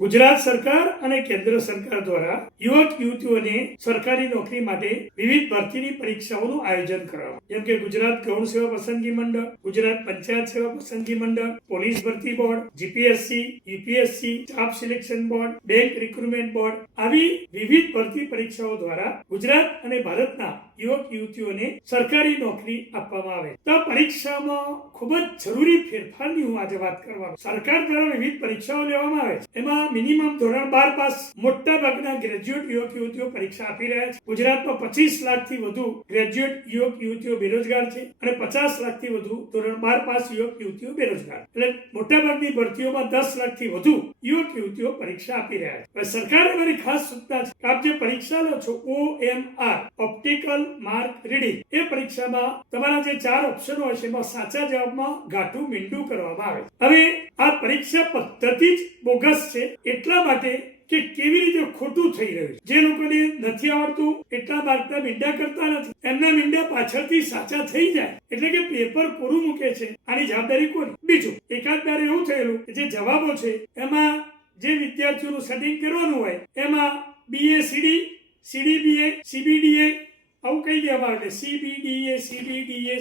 ગુજરાત સરકાર અને કેન્દ્ર સરકાર દ્વારા યુવક યુવતીઓને સરકારી નોકરી માટે વિવિધ ભરતીની પરીક્ષાઓનું આયોજન કરવામાં, જેમ કે ગુજરાત ગૌણ સેવા પસંદગી મંડળ, ગુજરાત પંચાયત સેવા પસંદગી મંડળ, પોલીસ ભરતી board, GPSC, UPSC, staff selection board, bank recruitment board, આવી વિવિધ ભરતી પરીક્ષાઓ દ્વારા ગુજરાત અને ભારતના યુવક યુવતીઓને સરકારી નોકરી આપવામાં આવે. તો પરીક્ષામાં ખૂબ જ જરૂરી ફેરફારની હું આજે વાત કરવાનો. સરકાર દ્વારા વિવિધ પરીક્ષાઓ લેવામાં આવે છે. એમાં મિનિમમ ધોરણ 12 પાસ મોટા ભાગના ગ્રેજ્યુએટ યુવક યુવતીઓ પરીક્ષા આપી રહ્યા છે. ગુજરાતમાં 25 લાખથી વધુ ગ્રેજ્યુએટ યુવક યુવતીઓ બેરોજગાર છે અને 50 લાખથી વધુ ધોરણ 12 પાસ યુવક યુવતીઓ બેરોજગાર. એટલે મોટા ભાગની ભરતીઓમાં 10 લાખથી વધુ યુવક યુવતીઓ પરીક્ષા આપી રહ્યા છે. સરકારે મારી ખાસ સૂચના છે કે આપ જે પરીક્ષા લો છો OMR, ઓપ્ટિકલ માર્ક રીડિંગ, એ પરીક્ષામાં તમારા જે 4 ઓપ્શનો હોય છે એમાં સાચા જવાબમાં ગાંઠું મીંડું કરવામાં આવે છે. હવે આ પરીક્ષા પદ્ધતિ જ બોગસ છે એટલા માટે કે કેવી રીતે ખોટું થઈ રહ્યું છે. જે લોકોને નથી આવડતું એટલા માર્કના મીંડા કરતા નથી, એમના મીંડા પાછળથી સાચા થઈ જાય એટલે કે પેપર કોરું મૂકે છે. આની જવાબદારી કોની? બીજું, એકાદ વાર એવું થયેલું કે જે જવાબો છે એમાં જે વિદ્યાર્થીઓનું સેટિંગ કરવાનું હોય એમાં BA CDBA CBDA આવું કહી દેવામાં આવે. CBDA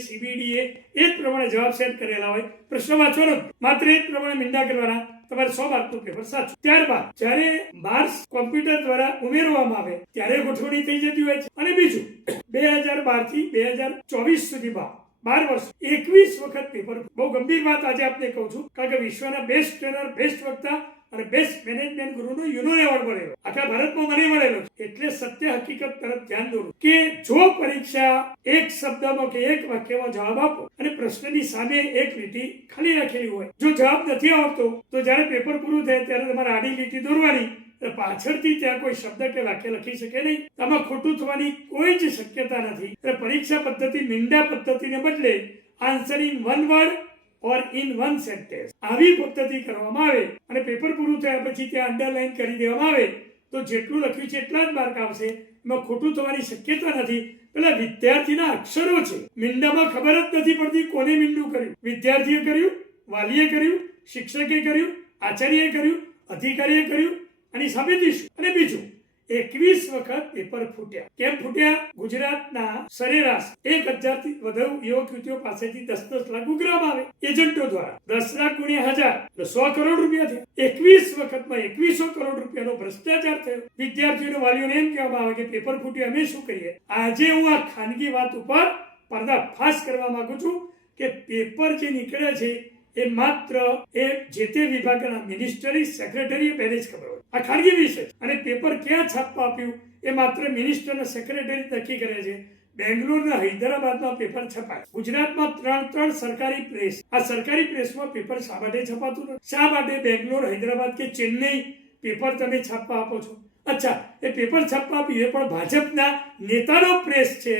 CBDA એ જ પ્રમાણે જવાબ સેટ કરેલા હોય. પ્રશ્ન વાંચવાનો માત્ર એ જ પ્રમાણે મીંડા કરવાના, તમારે 100 માર્કનું પેપર સાચું. ત્યારબાદ જ્યારે માર્ક્સ કોમ્પ્યુટર દ્વારા ઉમેરવામાં આવે ત્યારે ગોઠવણી થઈ જતી હોય છે. અને બીજું, 2012 થી 2024 સુધીમાં 12 વર્ષ 21 વખત પેપર. બહુ ગંભીર વાત આજે આપને કહું છું, કારણ કે વિશ્વના બેસ્ટ ટ્રેનર, બેસ્ટ વક્તા અને બેસ્ટ મેનેજમેન્ટ ગુરુનો યુનો એવોર્ડ મળેલો આખા ભારતમાં મને મળેલો છે. એટલે સત્ય હકીકત તરફ ધ્યાન દોરું કે જો પરીક્ષા એક શબ્દમાં કે એક વાક્યમાં જવાબ આપો અને પ્રશ્નની સામે એક લીટી ખાલી રાખેલી હોય, જો જવાબ નથી આવતો તો જ્યારે પેપર પૂરું થાય ત્યારે તમારે આડી લીટી દોરવાની, પાછળથી ત્યાં કોઈ શબ્દ કે વાક્ય લખી શકે નહીં. આમાં ખોટું થવાની કોઈ જ શક્યતા નથી. પરીક્ષા પદ્ધતિ મીંડા પદ્ધતિને બદલે answer in one word or in one sentence આવી પદ્ધતિ કરવામાં આવે અને પેપર પૂરું થયા પછી ત્યાં અંડરલાઈન કરી દેવામાં આવે તો જેટલું લખ્યું છે એટલા જ માર્ક આવશે. એમાં ખોટું થવાની શક્યતા નથી. પેલા વિદ્યાર્થીના અક્ષરો છે, મીંડામાં ખબર જ નથી પડતી કોને મીંડું કર્યું. વિદ્યાર્થીએ કર્યું, વાલીએ કર્યું, શિક્ષકે કર્યું, આચાર્યએ કર્યું, અધિકારીએ કર્યું, અને સાબિતી શું? અને બીજું, 21 વખત પેપર ફૂટ્યા. કેમ ફૂટ્યા? ગુજરાતના સરેરાશ 1000 થી વધુ યુવક યુવતીઓ પાસેથી 10 લાખ ઉઘરાવવામાં આવે એજન્ટો દ્વારા. 10 લાખ ગુણ્યા 1000 એટલે 100 કરોડ રૂપિયા થયા. 21 વખતમાં 2100 કરોડ રૂપિયાનો ભ્રષ્ટાચાર થયો. વિદ્યાર્થીઓને, વાલીઓને એમ કહેવામાં આવે કે પેપર ફૂટ્યું, અમે શું કરીએ? આજે હું આ ખાનગી વાત ઉપર પર્દાફાશ કરવા માંગુ છું કે પેપર જે નીકળે છે એ માત્ર એ જે તે વિભાગના મિનિસ્ટરી, સેક્રેટરી પહેલે જ ખબર હોય. આ ખાનગી વિષય અને પેપર ક્યાં છાપવા આપ્યું એ માત્ર મિનિસ્ટરના સેક્રેટરી નક્કી કરે છે. બેંગ્લોરના, હૈદરાબાદમાં પેપર છપાય. ગુજરાતમાં 3 સરકારી પ્રેસ. આ સરકારી પ્રેસમાં પેપર શા માટે છપાતું નથી? શા માટે બેંગ્લોર, હૈદરાબાદ કે ચેન્નઈ પેપર તમે છાપવા આપો છો? અચ્છા, એ પેપર છાપવા આપ્યું એ પણ ભાજપના નેતાનો પ્રેસ છે.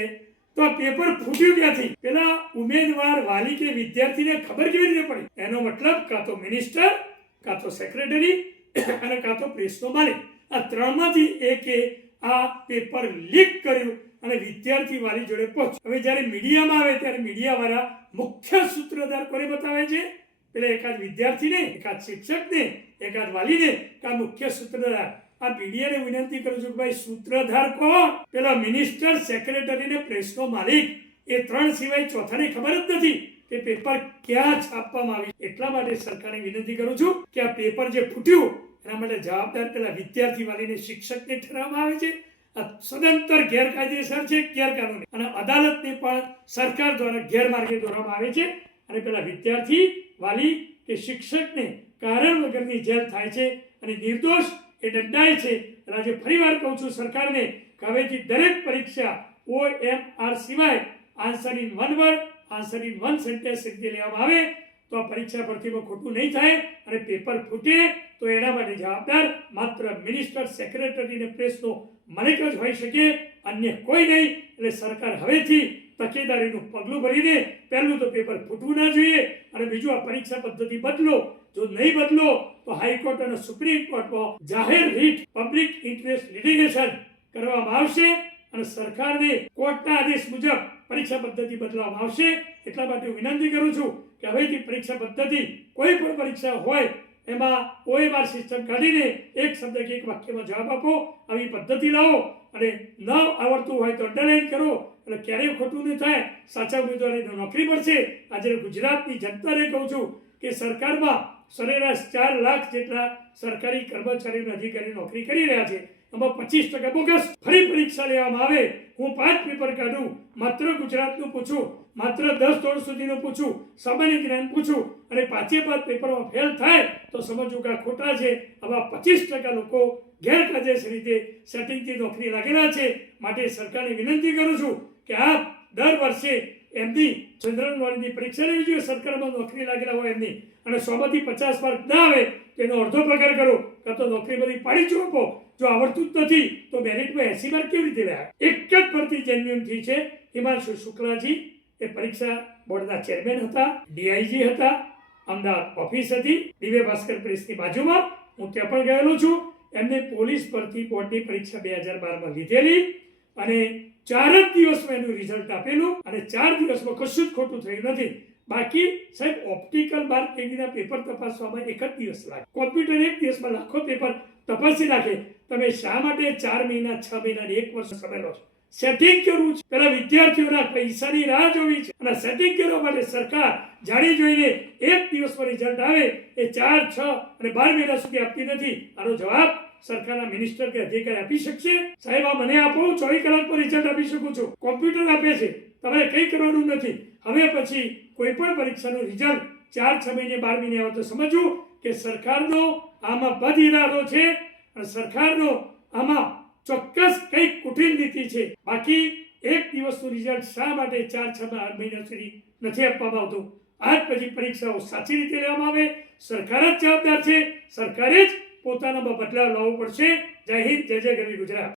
તો આ પેપર ફૂટ્યું ક્યાંથી? પેલા ઉમેદવાર, વાલી કે વિદ્યાર્થીને ખબર કેવી રીતે પડી? એનો મતલબ કાં તો મિનિસ્ટર, કાં તો સેક્રેટરી અને કાં તો પ્રેસનો માલિક. આ 3માંથી એકે આ પેપર લીક કર્યું અને વિદ્યાર્થી વાલી જોડે પહોંચ. હવે જ્યારે મીડિયામાં આવે ત્યારે મીડિયાવાળા મુખ્ય સૂત્રધાર કોને બતાવે છે? પેલા એકાદ વિદ્યાર્થીને, એકાદ શિક્ષકને, એકાદ વાલીને, કાં મુખ્ય સૂત્રધાર. આ મીડિયાને વિનંતી કરું છું કે ભાઈ સૂત્રધાર કોણ? પેલા મિનિસ્ટર, સેક્રેટરી ને પ્રેસનો માલિક. એ 3 સિવાય ચોથાને ખબર જ નથી કે પેપર ક્યાં છાપવામાં આવી. એટલા માટે સરકારને વિનંતી કરું છું કે આ પેપર જે ફૂટ્યું એના માટે જવાબદાર પેલા વિદ્યાર્થી વાલીને, શિક્ષકને ઠેરવવામાં આવે છે. આ સદંતર ગેરકાયદેસર છે, ગેરકાનૂની, અને અદાલતને પણ સરકાર દ્વારા ગેરમાર્ગે દોરવામાં આવે છે. અને પેલા વિદ્યાર્થી, વાલી કે શિક્ષકને કારણ વગરની જેલ થાય છે અને નિર્દોષ એ દંડાય છે. આજે ફરીવાર કહું છું સરકારને કે હવેથી દરેક પરીક્ષા OMR સિવાય answer in one word, answer in one sentence રીતે લેવામાં આવે તો આ પરીક્ષા ભરતીમાં ખોટું નહીં થાય. અને પેપર ફૂટે તો એના માટે જવાબદાર માત્ર મિનિસ્ટર, સેક્રેટરી અને પ્રેસનો માલિક જ હોઈ શકે, અન્ય કોઈ નહીં. એટલે સરકાર હવેથી તકેદારીનું પગલું ભરીને પહેલું તો પેપર ફૂટવું ના જોઈએ અને બીજું આ પરીક્ષા પદ્ધતિ બદલો. જો નહીં બદલો તો હાઈકોર્ટ અને સુપ્રીમ કોર્ટમાં જાહેર રીટ, પબ્લિક ઇન્ટરેસ્ટ લિટિગેશન કરવામાં આવશે અને સરકારને કોર્ટના આદેશ મુજબ પરીક્ષા પદ્ધતિ બદલવામાં આવશે. એટલા માટે હું વિનંતી કરું છું કે હવેથી પરીક્ષા પદ્ધતિ કોઈ પણ પરીક્ષા હોય એમાં OMR સિસ્ટમ કાઢીને એક શબ્દ કે એક વાક્યમાં જવાબ આપો, આવી પદ્ધતિ લાવો અને ન આવડતું હોય તો અંડરલાઈન કરો એટલે ક્યારેય ખોટું નહીં થાય, સાચા ઉમેદવારોને નોકરી મળશે. આજે ગુજરાતની જનતાને કહું છું કે સરકારમાં સરેરાશ 4 લાખ જેટલા સરકારી કર્મચારીઓ અને અધિકારીઓ નોકરી કરી રહ્યા છે. એમાં 25% બોગસ. ફરી પરીક્ષા લેવામાં આવે, હું 5 પેપર કાઢું, માત્ર ગુજરાતનું પૂછું, માત્ર 10 ધોરણ સુધીનું પૂછું, સામાન્ય જ્ઞાન પૂછું અને 5 પેપરમાં ફેલ થાય તો સમજવું કે ખોટા છે. આવા 25% લોકો ગેરકાયદેસર રીતે સેટિંગથી નોકરી લાગેલા છે. માટે સરકારને વિનંતી કરું છું કે આપ દર વર્ષે એમની જનરલ નોલેજની પરીક્ષા લેવી જોઈએ. સરકારમાં નોકરી લાગેલા હોય એમની, અને 100માંથી 50 માર્ક ના આવે તો એનો અડધો પગાર કરો, કાં તો નોકરી બધી પાડી ચૂકો. જો આવડતું જ નથી તો મેરિટમાં 80 માર્ક કેવી રીતે લાવ્યા? એક જ ભરતી જેન્યુઅન થઈ છે. હિમાંશુ શુક્લાજી એ પરીક્ષા બોર્ડના ચેરમેન હતા, ડીઆઈજી હતા, અમદાવાદ ઓફિસ હતી દિવ્ય ભાસ્કર પ્રેસની બાજુમાં, હું ત્યાં પણ ગયેલો છું. એમને પોલીસ ભરતી બોર્ડની પરીક્ષા 2012માં લીધેલી અને 4 જ દિવસમાં એનું રિઝલ્ટ આપેલું અને 4 દિવસમાં કશું જ ખોટું થયું નથી. બાકી સાહેબ ઓપ્ટિકલ માર્ક પેઢીના પેપર તપાસવામાં 1 જ દિવસ લાગે. કોમ્પ્યુટર 1 દિવસમાં લાખો પેપર તપાસી નાખે. તમે શા માટે 4 મહિના, 6 મહિના, 1 વર્ષ સમય લો છો? સેટિંગ કરવું છે. પેલા વિદ્યાર્થીઓના પૈસાની રાહ જોવી છે અને સેટિંગ કરવા માટે સરકાર જાણી જોઈને 1 દિવસમાં રિઝલ્ટ આવે એ 4, 6 અને 12 મહિના સુધી આપતી નથી. આનો જવાબ સરકારના મિનિસ્ટર કે અધિકારી આપી શકશે? સાહેબ આ મને આપો, 24 કલાકમાં રિઝલ્ટ આપી શકું છું. કોમ્પ્યુટર આપે છે, તમારે કંઈ કરવાનું નથી. હવે પછી કોઈ પણ પરીક્ષાનું રિઝલ્ટ 4, 6 મહિને, 12 મહિને આવે તો સમજવું કે સરકારનો આમાં બદ ઇરાદો છે અને સરકારનો આમાં ચોક્કસ કંઈક કુટિલ નીતિ છે. બાકી 1 દિવસનું રિઝલ્ટ શા માટે 4, 6, 12 મહિના સુધી નથી આપવામાં આવતું? આજ પછી પરીક્ષાઓ સાચી રીતે લેવામાં આવે. સરકાર જ જવાબદાર છે. સરકારે જ પોતાનામાં બદલાવ લાવવો પડશે. જય હિન્દ, જય જય ગરવી ગુજરાત.